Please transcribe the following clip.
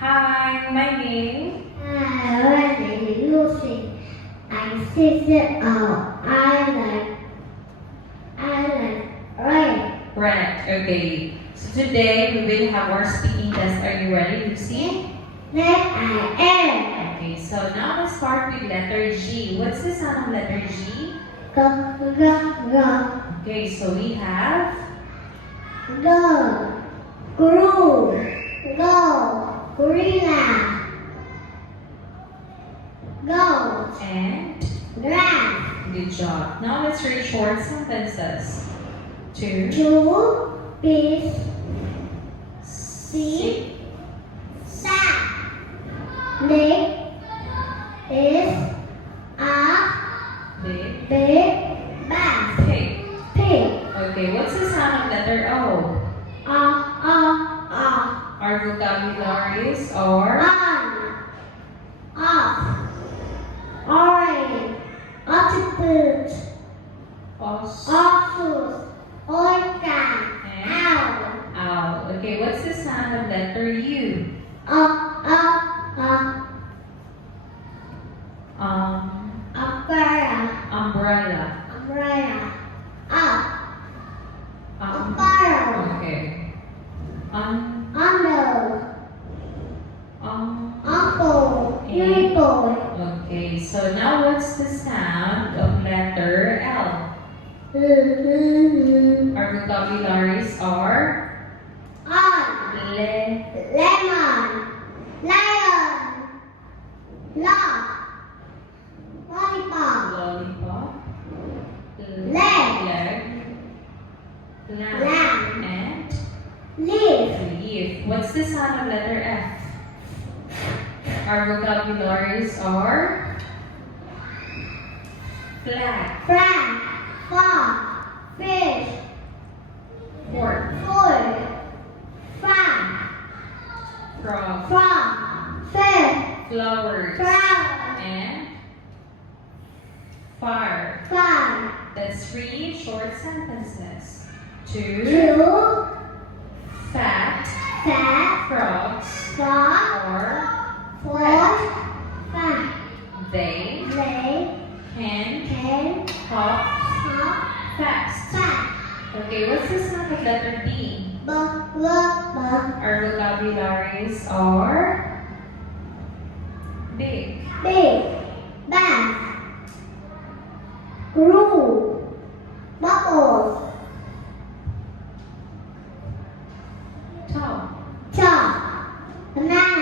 Hi, my name. Hi, my name is Lucy. I'm 6 years old. I like red. Red. Okay. So today we will have our speaking test. Are you ready, Lucy? That I am. Okay. So now let's start with letter G. What's the sound of letter G? Go. Okay. So we have Go. Groove. Go. Gorilla. Go. and. Grass. Good job. Now let's read short sentences. Two. Two. Fish. C. Sat. Nick is a Big. big bass. Pig. Pig. Okay. What's the sound of letter O? Our vocabularies are Off. Orange. Octopus. os. Octopus. Oyster. And Owl. owl. Okay. What's the sound of letter U? Umbrella. Umbrella. Umbrella. Up. Um, Umbrella. okay. Under. Apple. and- Apple. okay. So now what's the sound of letter L? Our vocabularies are On. Lemon. Lion. Log. Lollipop. lollipop, Leg. lamb, Lamb. and Leaf. leaf. What's the sound of letter F? Our vocabularies are flag, Frog. Frog. Fish. fork, Foot. Frog. frog, Frog. Fish. flowers, Flower. and fire. Frog. That's 3 short sentences. 2 Two. fat Fat. frogs Frog. or Four. Five. they Lay. can Ten. hop Hop. fast. Five. Okay, what's the sound of letter D? Bug. Our vocabularies are big, Big. Bass. Grew. Bubbles. tall, Chop. Banana.